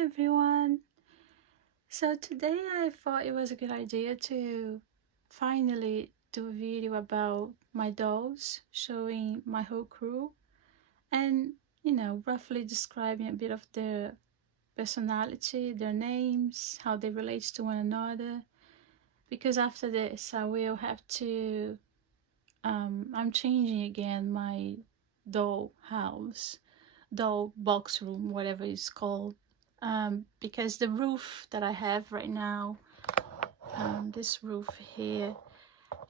Hi everyone! So today I thought it was a good idea to finally do a video about my dolls, showing my whole crew and, roughly describing a bit of their personality, their names, how they relate to one another. Because after this I will have to, I'm changing again my doll house, doll box room, whatever it's called. Because the roof that I have right now, this roof here,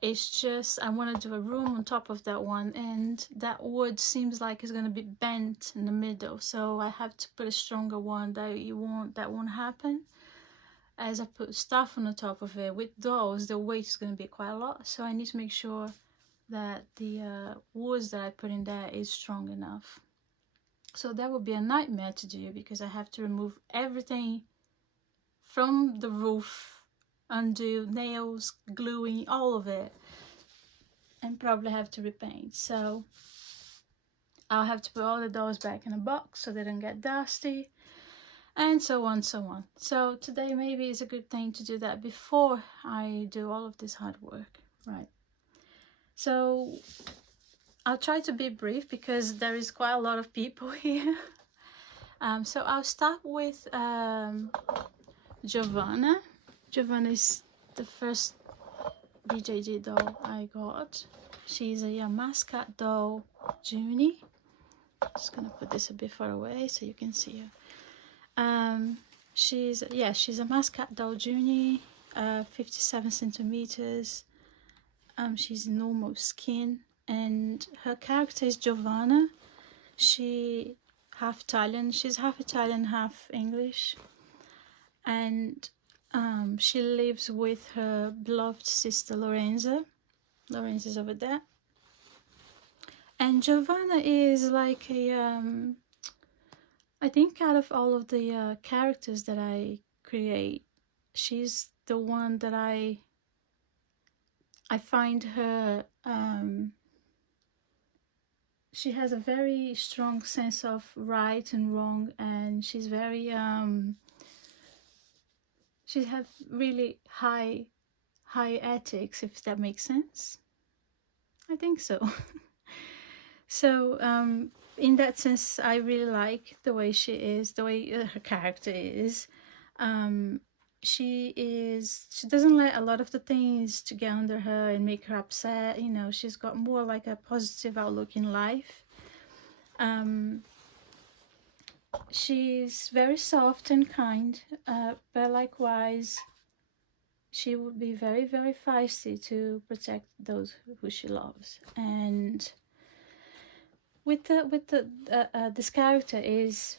is just, I want to do a room on top of that one, and that wood seems like it's going to be bent in the middle, so I have to put a stronger one that won't happen. As I put stuff on the top of it, with dolls the weight is going to be quite a lot, so I need to make sure that the woods that I put in there is strong enough. So that would be a nightmare to do because I have to remove everything from the roof, undo nails, gluing, all of it, and probably have to repaint. So I'll have to put all the dolls back in a box so they don't get dusty, and so on, so on. So today maybe is a good thing to do that before I do all of this hard work, right? So I'll try to be brief because there is quite a lot of people here. So I'll start with Giovanna. Giovanna is the first BJD doll I got. She's a MaskcatDoll Junie. Just gonna put this a bit far away so you can see her. She's a MaskcatDoll Junie, 57 centimeters. She's normal skin, and her character is Giovanna. She's half Italian, half English, and she lives with her beloved sister Lorenza. Lorenza's over there. And Giovanna is like a, I think out of all of the characters that I create, she's the one that I find her, she has a very strong sense of right and wrong, and she's very, she has really high ethics, if that makes sense. I think so. So in that sense, I really like the way she is, the way her character is. She doesn't let a lot of the things to get under her and make her upset. You know, she's got more like a positive outlook in life. She's very soft and kind, but likewise she would be very, very feisty to protect those who she loves. And with this character is,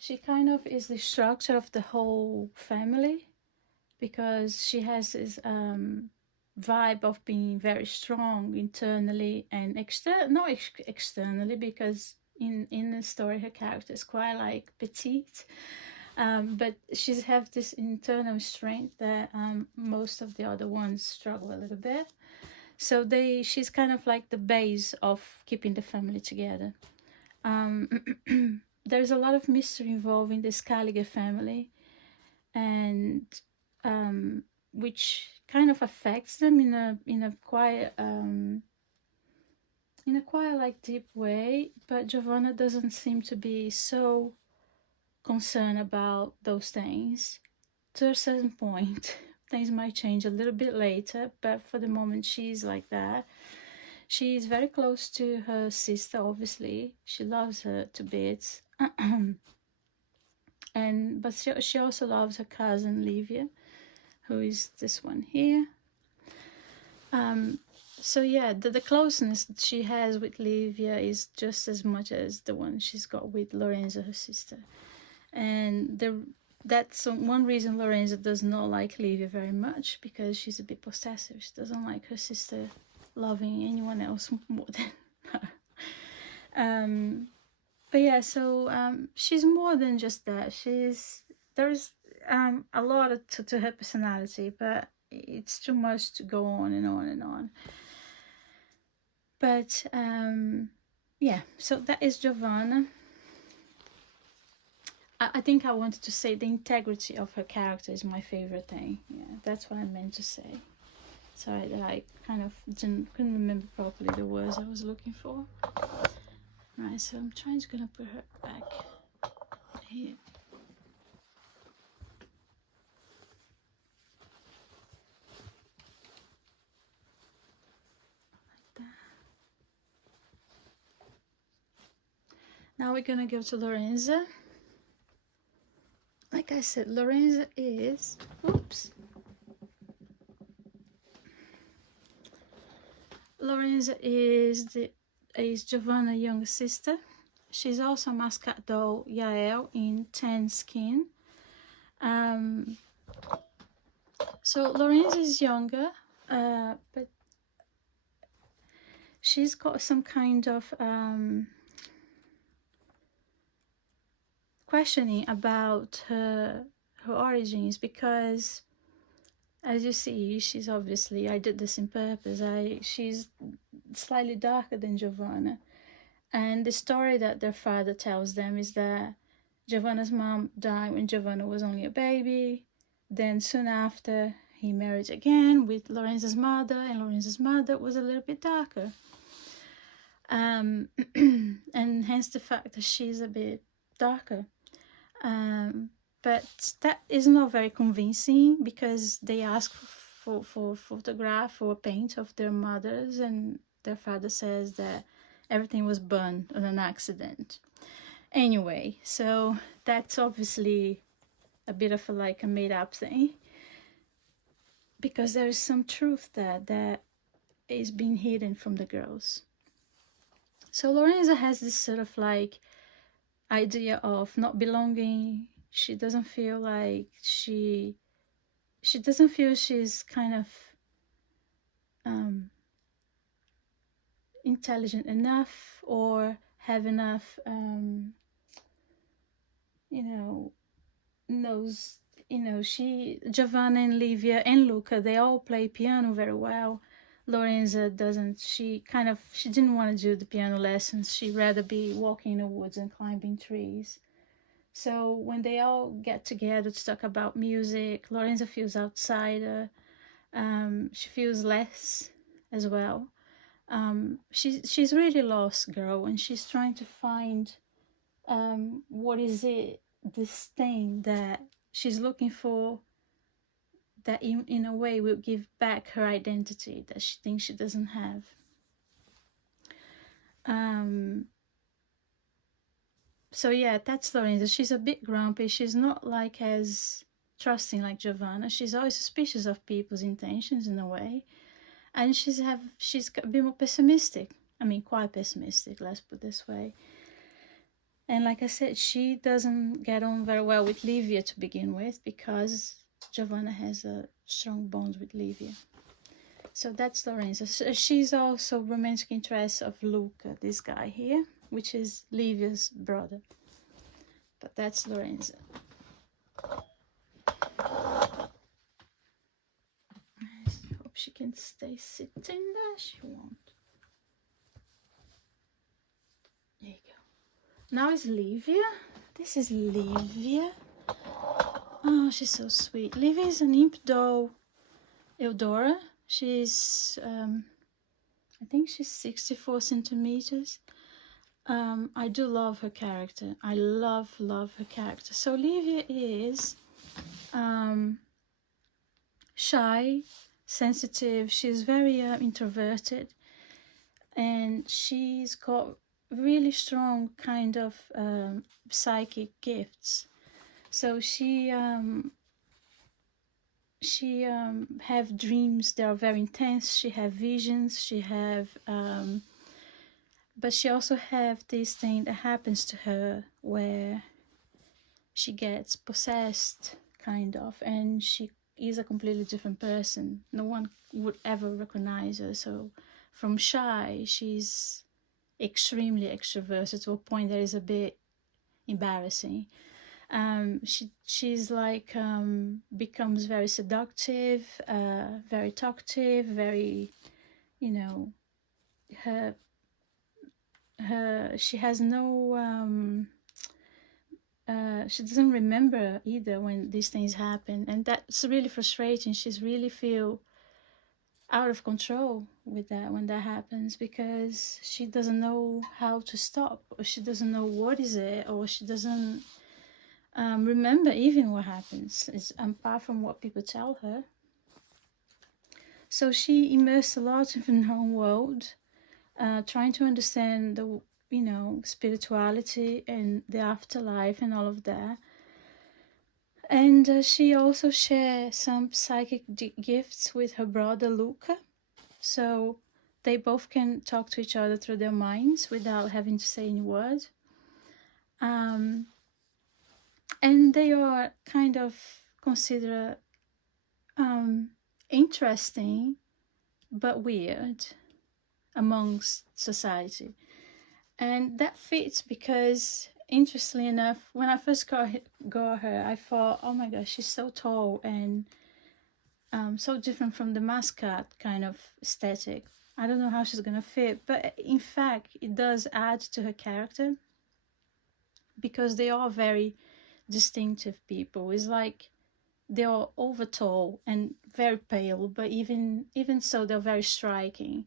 she kind of is the structure of the whole family, because she has this vibe of being very strong internally and not externally, because in the story her character is quite like petite, but she has this internal strength that most of the other ones struggle a little bit. So she's kind of like the base of keeping the family together. There's a lot of mystery involving the Scaliger family, and which kind of affects them in a quite like deep way. But Giovanna doesn't seem to be so concerned about those things. To a certain point, things might change a little bit later, but for the moment she's like that. She's very close to her sister, obviously. She loves her to bits. But she also loves her cousin Livia, who is this one here. So yeah, the closeness that she has with Livia is just as much as the one she's got with Lorenza, her sister. And that's one reason Lorenza does not like Livia very much, because she's a bit possessive. She doesn't like her sister loving anyone else more than her. But yeah, so she's more than just that. There's a lot to her personality, but it's too much to go on and on and on. But yeah, so that is Giovanna. I think I wanted to say the integrity of her character is my favorite thing. Yeah, that's what I meant to say. Sorry that I kind of couldn't remember properly the words I was looking for. Right, so I'm trying to put her back here. Like that. Now we're gonna go to Lorenza. Like I said, Lorenza is, oops. Lorenza is Giovanna's younger sister. She's also MaskcatDoll Yael in Tan Skin. So Lorenza is younger, but she's got some kind of questioning about her origins, because as you see, she's obviously, I did this in purpose, she's slightly darker than Giovanna. And the story that their father tells them is that Giovanna's mom died when Giovanna was only a baby. Then soon after, he married again with Lorenza's mother, and Lorenza's mother was a little bit darker. And hence the fact that she's a bit darker. But that is not very convincing, because they ask for photograph or paint of their mothers, and their father says that everything was burned on an accident. Anyway, so that's obviously a bit of a made-up thing, because there is some truth there that is being hidden from the girls. So Lorenza has this sort of idea of not belonging. She doesn't feel like she doesn't feel she's kind of intelligent enough, or have enough Giovanna and Livia and Luca, they all play piano very well. Lorenza doesn't. She didn't want to do the piano lessons. She'd rather be walking in the woods and climbing trees. So when they all get together to talk about music, Lorenza feels outsider. She feels less as well. She's really lost girl, and she's trying to find what is it, this thing that she's looking for, that in a way will give back her identity that she thinks she doesn't have. So yeah, that's Lorenza. She's a bit grumpy. She's not as trusting like Giovanna. She's always suspicious of people's intentions in a way. And she's a bit more pessimistic. I mean, quite pessimistic, let's put it this way. And like I said, she doesn't get on very well with Livia to begin with, because Giovanna has a strong bond with Livia. So that's Lorenza. So she's also romantic interest of Luca, this guy here, which is Livia's brother. But that's Lorenza. I hope she can stay sitting there. She won't. There you go. Now is Livia. This is Livia. Oh, she's so sweet. Livia is an impldoll Eudora. She's, I think she's 64 centimeters. I do love her character. I love her character. So Livia is shy, sensitive. She's very introverted, and she's got really strong kind of psychic gifts. So she have dreams that are very intense. She have visions. She have but she also have this thing that happens to her where she gets possessed, kind of, and she is a completely different person. No one would ever recognize her. So from shy, she's extremely extroverted to a point that is a bit embarrassing. She's becomes very seductive, very talkative, very, she has no she doesn't remember either when these things happen, and that's really frustrating. She's really feel out of control with that when that happens, because she doesn't know how to stop, or she doesn't know what is it, or she doesn't remember even what happens. It's apart from what people tell her. So she immersed a lot in her own world, trying to understand the spirituality and the afterlife and all of that. And she also shared some psychic gifts with her brother Luca, so they both can talk to each other through their minds without having to say any word. And they are kind of considered interesting but weird amongst society. And that fits because, interestingly enough, when I first got her, I thought, oh my gosh, she's so tall and so different from the mascot kind of aesthetic. I don't know how she's gonna fit, but in fact, it does add to her character because they are very distinctive people. It's like they are over tall and very pale, but even so, they're very striking.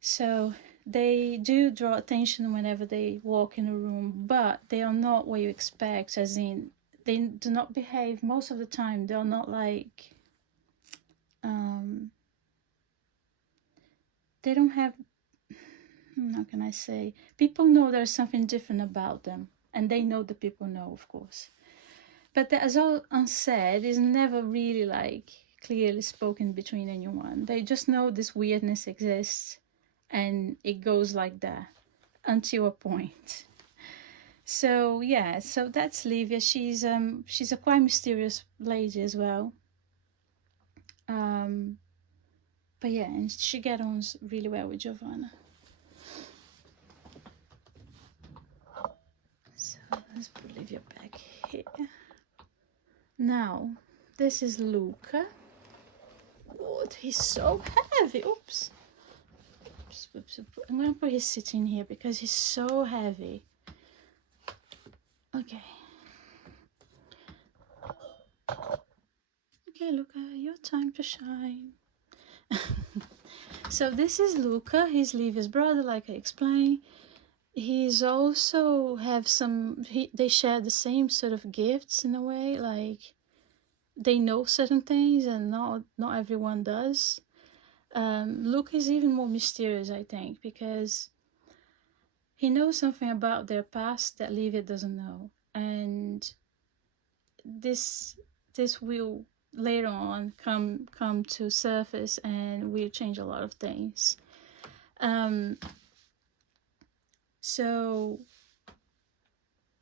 So they do draw attention whenever they walk in a room, but they are not what you expect, as in they do not behave most of the time. They're not like they don't have, how can I say, people know there's something different about them, and they know the people know, of course. But that, as all unsaid, is never really like clearly spoken between anyone. They just know this weirdness exists, and it goes like that until a point. So yeah, so that's Livia. She's a quite mysterious lady as well. But yeah, and she gets on really well with Giovanna. So let's put Livia back here. Now, this is Luca. God, he's so heavy. Oops. I'm gonna put his sitting here because he's so heavy. Okay. Okay, Luca, your time to shine. So this is Luca. He's Livia's brother, like I explained. He's also have some. They share the same sort of gifts in a way. Like they know certain things, and not everyone does. Luca is even more mysterious, I think, because he knows something about their past that Livia doesn't know, and this will later on come to surface and will change a lot of things. So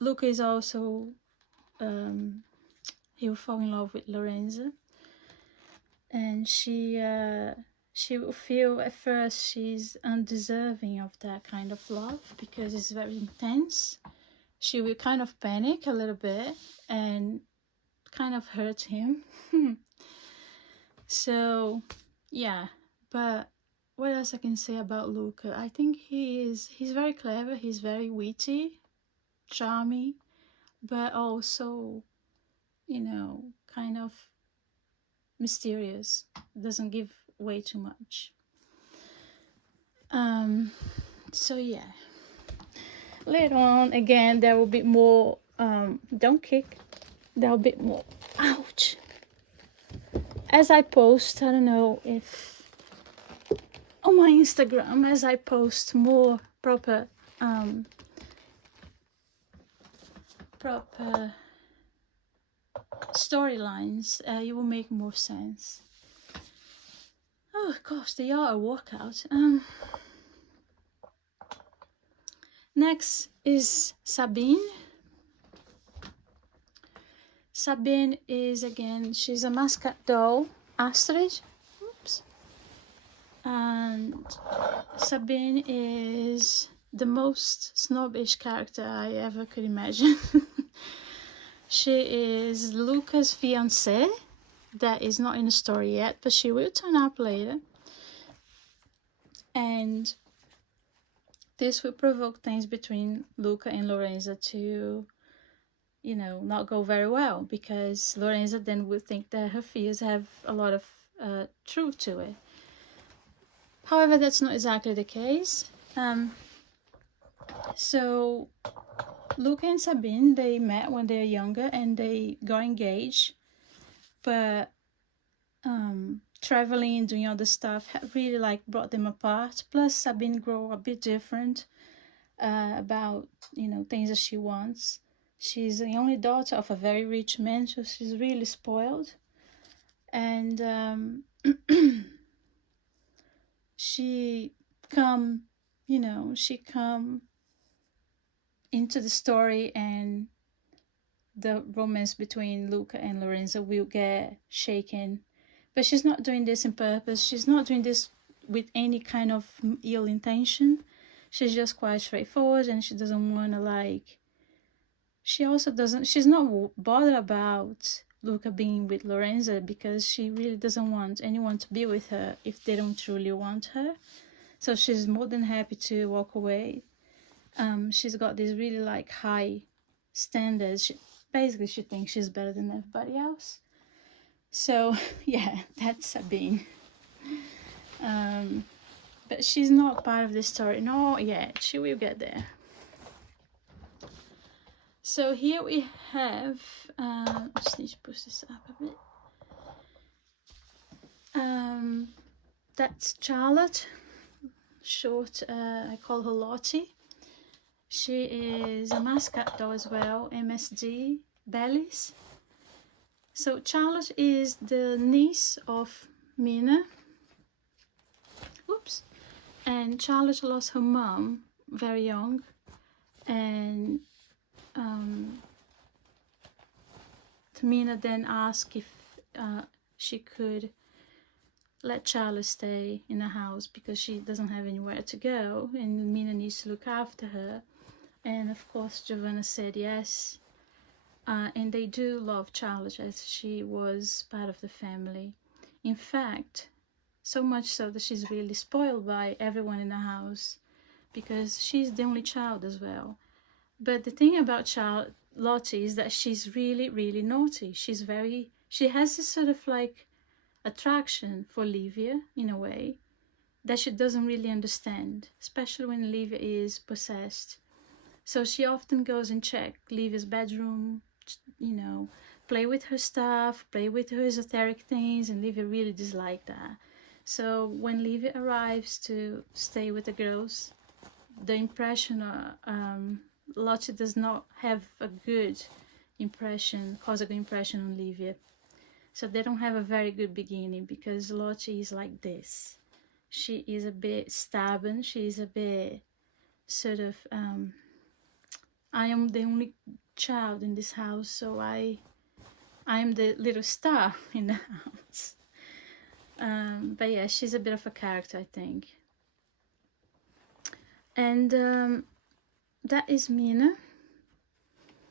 Luca is also he will fall in love with Lorenza, and she will feel at first she's undeserving of that kind of love because it's very intense. She will kind of panic a little bit and kind of hurt him. So yeah, but what else I can say about Luca? I think he's very clever, he's very witty, charming, but also, kind of mysterious. Doesn't give way too much. So yeah. Later on, again, there will be more, don't kick, there will be more, ouch. As I post, I don't know if, on my Instagram, as I post more proper storylines, it will make more sense. Oh gosh, they are a workout. Next is Sabine. Sabine is, again, she's a MaskcatDoll, Astrid. Oops. And Sabine is the most snobbish character I ever could imagine. She is Luca's fiancée. That is not in the story yet, but she will turn up later. And this will provoke things between Luca and Lorenza to you know, not go very well, because Lorenza then would think that her fears have a lot of truth to it. However, that's not exactly the case. So Luca and Sabine, they met when they were younger and they got engaged, but traveling and doing other stuff really like brought them apart. Plus Sabine grew a bit different about, you know, things that she wants. She's the only daughter of a very rich man, so she's really spoiled. And she come into the story, and the romance between Luca and Lorenzo will get shaken. But she's not doing this on purpose. She's not doing this with any kind of ill intention. She's just quite straightforward, and she doesn't want to like... She's not bothered about Luca being with Lorenzo, because she really doesn't want anyone to be with her if they don't truly want her. So she's more than happy to walk away. She's got these really like high standards. Basically, she thinks she's better than everybody else. So yeah, that's Sabine. But she's not part of this story. No, yet. She will get there. So here we have, just need to push this up a bit. That's Charlotte. Short, I call her Lottie. She is a mascot doll as well, MSD Bellies. So Charlotte is the niece of Mina. Oops. And Charlotte lost her mom very young, and Mina then asked if she could let Charlotte stay in the house because she doesn't have anywhere to go, and Mina needs to look after her. And of course Giovanna said yes. And they do love Charlotte, as she was part of the family. In fact, so much so that she's really spoiled by everyone in the house, because she's the only child as well. But the thing about Lottie is that she's really, really naughty. She has this sort of like attraction for Livia in a way that she doesn't really understand, especially when Livia is possessed. So she often goes and check Livia's bedroom, you know, play with her stuff, play with her esoteric things, and Livia really disliked that. So when Livia arrives to stay with the girls, the impression Lottie does not have a good impression, cause a good impression on Livia. So they don't have a very good beginning, because Lottie is like this. She is a bit stubborn. She is a bit sort of, I am the only child in this house, so I am the little star in the house. But yeah, she's a bit of a character, I think. And that is Mina.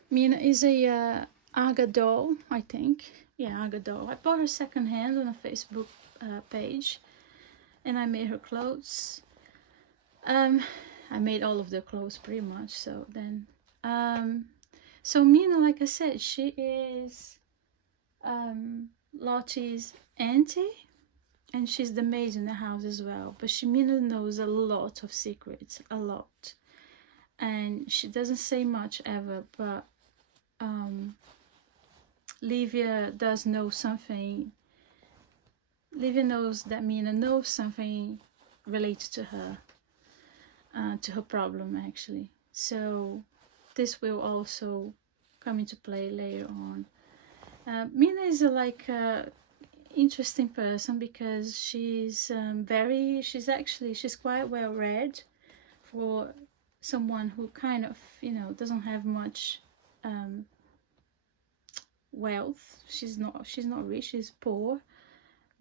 Mina is a Aga doll, I think. Yeah, Aga doll. I bought her secondhand on a Facebook page, and I made her clothes. I made all of the clothes pretty much. So then, so Mina, like I said, she is Lottie's auntie, and she's the maid in the house as well. But Mina knows a lot of secrets, a lot, and she doesn't say much ever. But Livia does know something. Livia knows that Mina knows something related to her problem actually. So this will also come into play later on. Mina is a interesting person, because she's quite well read for someone who kind of, you know, doesn't have much wealth. She's not rich, she's poor,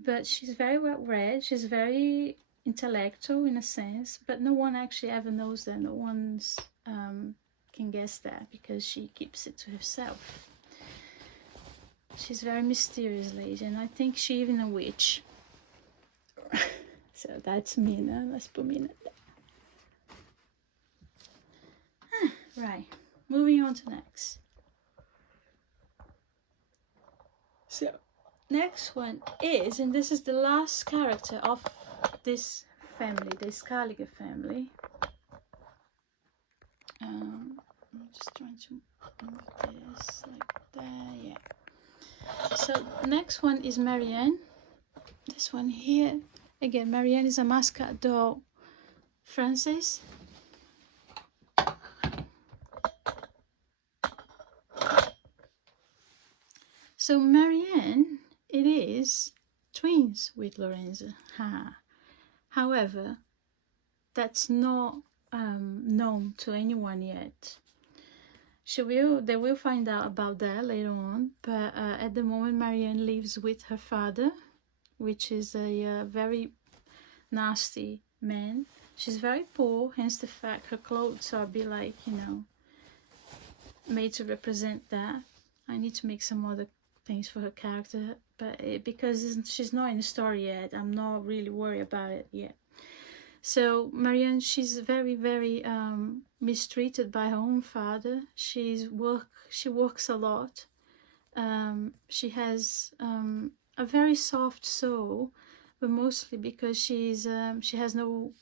but she's very well read. She's very intellectual in a sense, but no one actually ever knows that. No one's can guess that, because she keeps it to herself. She's very mysterious lady, and I think she's even a witch. So that's Mina. Let's put Mina there. Right, moving on to next. So next one is, and this is the last character of this family, the Scaliger family. I'm just trying to move this like that, yeah. So next one is Marianne. This one here, again, Marianne is a MaskcatDoll Francis. So Marianne, it is twins with Lorenzo. However, that's not known to anyone yet. They will find out about that later on, but at the moment Marianne lives with her father, which is a very nasty man. She's very poor, hence the fact her clothes are like, you know, made to represent that. I need to make some other things for her character, but because she's not in the story yet, I'm not really worried about it yet. So Marianne, she's very, very mistreated by her own father. She works a lot. She has a very soft soul, but mostly because she has no,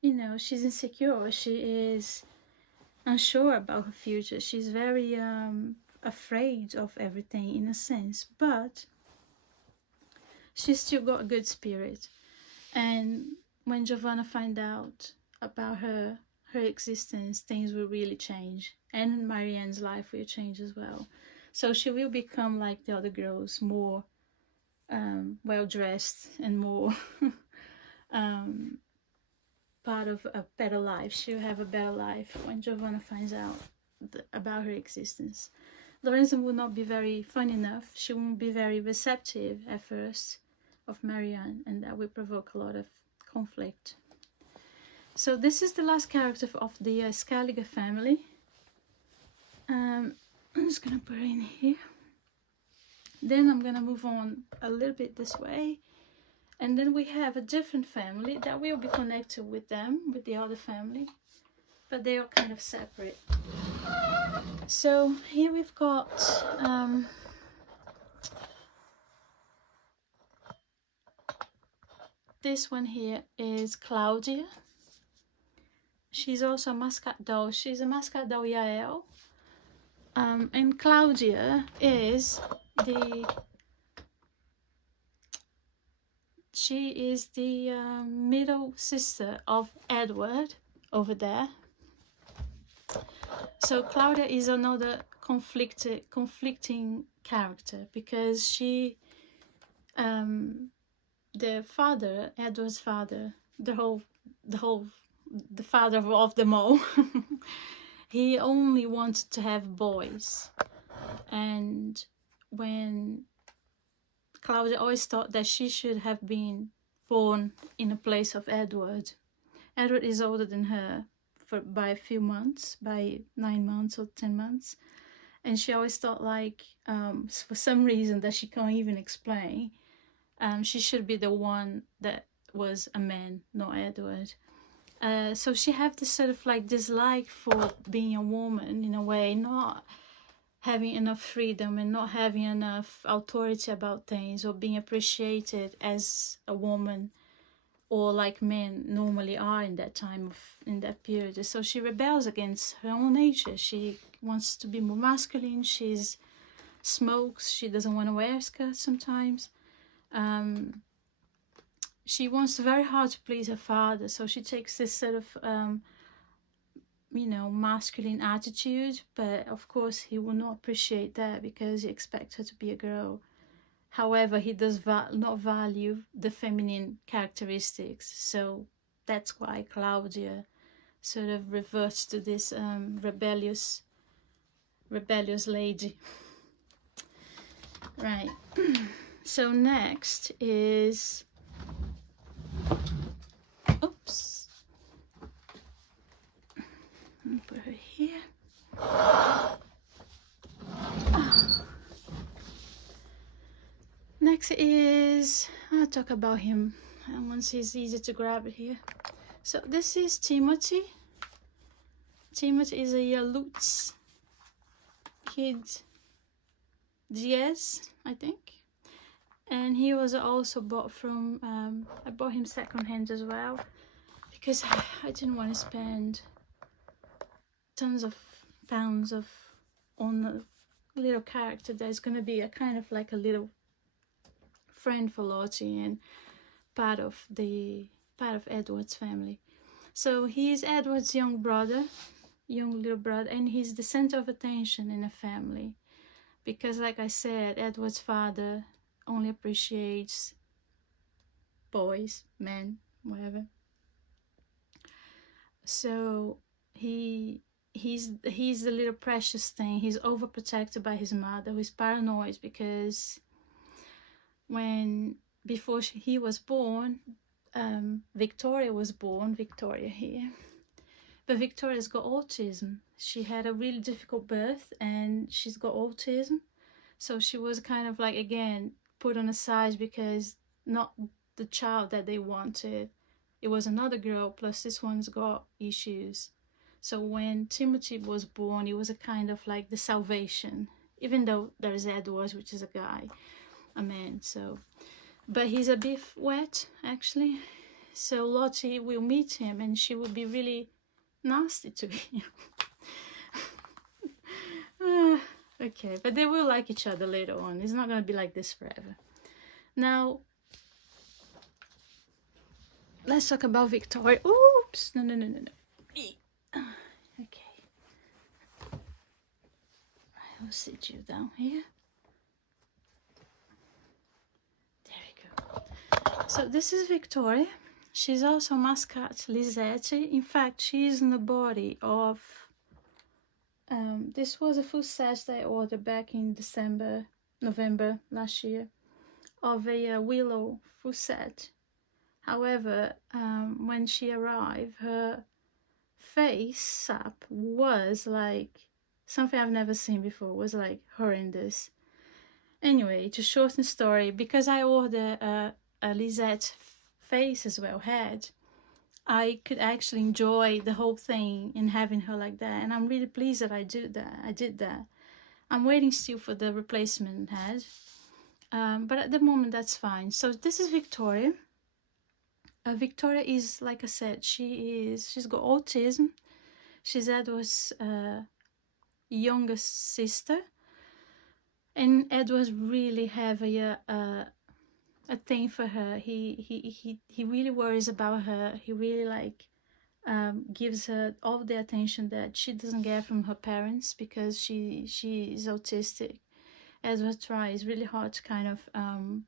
you know, she's insecure. She is unsure about her future. She's very afraid of everything in a sense, but she's still got a good spirit. And when Giovanna finds out about her existence, things will really change, and Marianne's life will change as well. So she will become like the other girls, more well dressed and more part of a better life. She'll have a better life when Giovanna finds out about her existence. Lorenzo will not be very fun enough. She won't be very receptive at first of Marianne, and that will provoke a lot of conflict. So this is the last character of the Scaliger family. I'm just gonna put it in here. Then I'm gonna move on a little bit this way, and then we have a different family that will be connected with them, with the other family, but they are kind of separate. So here we've got this one here is Claudia. She's also a MaskcatDoll. She's a MaskcatDoll Yael. And Claudia is she is the middle sister of Edward over there. So Claudia is another conflicting character, because she, the father, Edward's father, the father of them all, he only wanted to have boys. And when Claudia always thought that she should have been born in a place of Edward. Edward is older than her by a few months, by 9 months or 10 months. And she always thought, like, for some reason that she can't even explain, she should be the one that was a man, not Edward. So she had this sort of like dislike for being a woman, in a way, not having enough freedom and not having enough authority about things, or being appreciated as a woman, or like men normally are in that time, in that period. So she rebels against her own nature. She wants to be more masculine. She smokes. She doesn't want to wear skirts sometimes. She wants very hard to please her father, so she takes this sort of you know, masculine attitude, but of course he will not appreciate that because he expects her to be a girl. However, he does not value the feminine characteristics, so that's why Claudia sort of reverts to this rebellious lady. Right. So next is, oops, put her here. Next is, I'll talk about him once he's easy to grab it here. So this is Timothy. Timothy is a Lutz kid Diaz, I think. And he was also bought from, I bought him secondhand as well, because I didn't want to spend tons of pounds on a little character that's going to be a kind of like a little friend for Lottie and part of Edward's family. So he's Edward's young little brother, and he's the center of attention in the family, because like I said, Edward's father only appreciates boys, men, whatever. So he's the little precious thing. He's overprotected by his mother, who's paranoid because before he was born, Victoria was born, Victoria here. But Victoria's got autism. She had a really difficult birth and she's got autism. So she was kind of like, again, put on a side because not the child that they wanted. It was another girl, plus this one's got issues. So when Timothy was born, it was a kind of like the salvation, even though there's Edward, which is a guy, a man. So, but he's a bit wet, actually. So Lottie will meet him and she will be really nasty to him. Okay, but they will like each other later on. It's not going to be like this forever. Now, let's talk about Victoria. Oops, no. Okay. I'll sit you down here. There we go. So this is Victoria. She's also Mascat Lisette. In fact, she's in the body of... this was a full set that I ordered back in November last year, of a Willow full set. However, when she arrived, her face up was like something I've never seen before. It was like horrendous. Anyway, to shorten the story, because I ordered a Lisette face as well, head, I could actually enjoy the whole thing in having her like that, and I'm really pleased that I did that. I'm waiting still for the replacement head, but at the moment that's fine. So this is Victoria. Victoria is, like I said, she's got autism. She's Edward's youngest sister, and Edward really have a thing for her. He really worries about her. He really gives her all the attention that she doesn't get from her parents because she is autistic. Edward tries really hard to kind of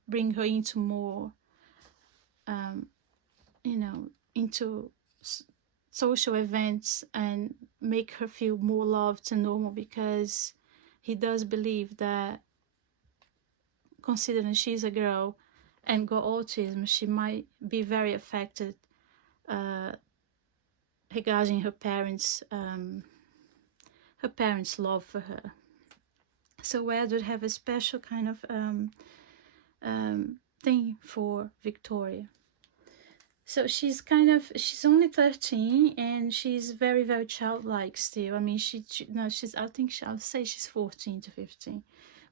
bring her into more, into social events and make her feel more loved and normal, because he does believe that, considering she's a girl and got autism, she might be very affected regarding her parents' love for her. So Edward have a special kind of thing for Victoria. So she's only 13 and she's very, very childlike still. I mean, I'll say she's 14 to 15,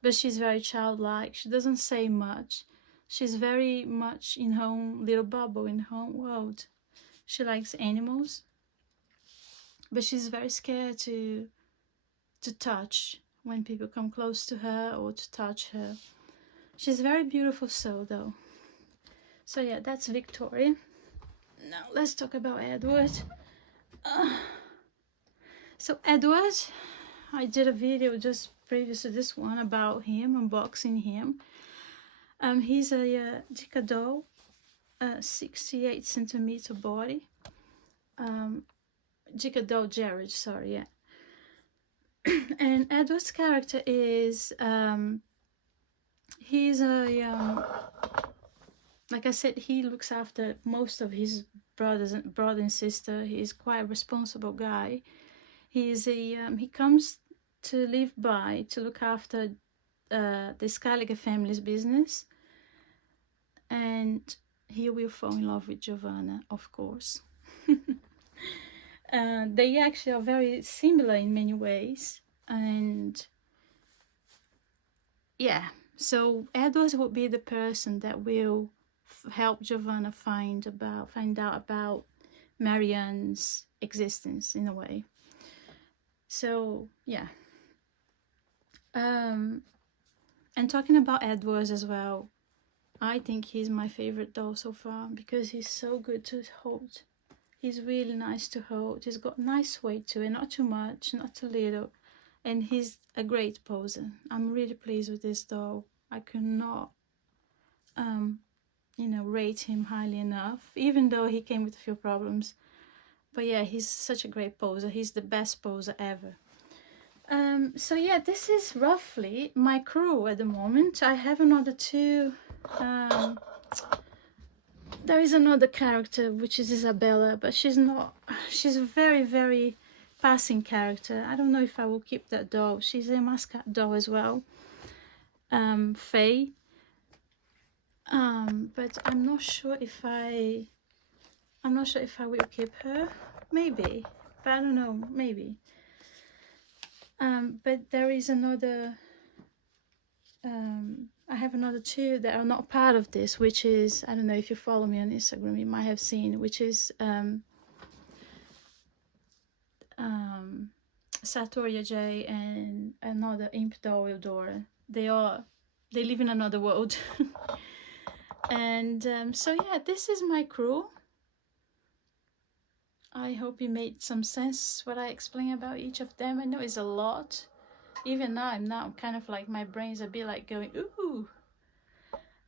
but she's very childlike. She doesn't say much. She's very much in her own little bubble, in her own world. She likes animals, but she's very scared to touch when people come close to her or to touch her. She's a very beautiful soul, though. So yeah, that's Victoria. Now let's talk about Edward. So Edward, I did a video just previous to this one about him, unboxing him. He's a BJD, 68 centimeter body. BJD Jared, sorry, yeah. And Edward's character is, he's like I said, he looks after most of his brother and sister. He's quite a responsible guy. He comes to live by to look after the Skyliger family's business, and he will fall in love with Giovanna, of course. They actually are very similar in many ways, and yeah, so Edward would be the person that will help Giovanna find out about Marianne's existence in a way. So yeah. And talking about Edwards as well, I think he's my favorite doll so far because he's so good to hold. He's really nice to hold. He's got nice weight to it, not too much, not too little. And he's a great poser. I'm really pleased with this doll. I could not, rate him highly enough, even though he came with a few problems. But yeah, he's such a great poser. He's the best poser ever. So yeah, this is roughly my crew at the moment. I have another two. There is another character, which is Isabella, but she's a very, very passing character. I don't know if I will keep that doll. She's a mascot doll as well. Faye. But I'm not sure if I will keep her. Maybe. But I don't know, maybe. But there is another, I have another two that are not part of this, which is, I don't know if you follow me on Instagram, you might have seen, which is Satoria J and another impldoll Eudora. They live in another world. And so yeah, this is my crew. I hope it made some sense what I explained about each of them. I know it's a lot. Even now, I'm kind of like, my brain's a bit like going, ooh.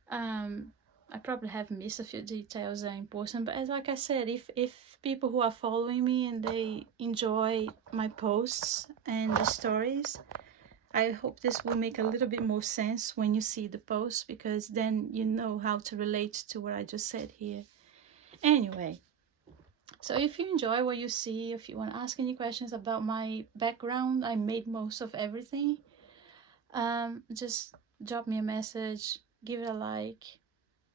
I probably have missed a few details that are important, but as like I said, if people who are following me and they enjoy my posts and the stories, I hope this will make a little bit more sense when you see the post, because then you know how to relate to what I just said here. Anyway, so if you enjoy what you see, if you want to ask any questions about my background, I made most of everything. Just drop me a message, give it a like.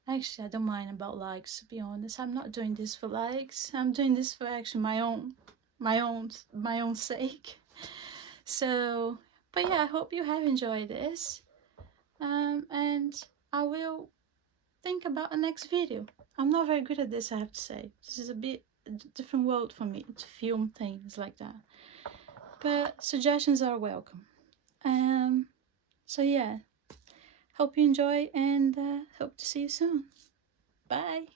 Actually, I don't mind about likes, to be honest. I'm not doing this for likes. I'm doing this for actually my own sake. So, but yeah, I hope you have enjoyed this. And I will think about the next video. I'm not very good at this, I have to say. This is a bit different world for me to film things like that. But suggestions are welcome. So yeah, hope you enjoy and hope to see you soon. Bye.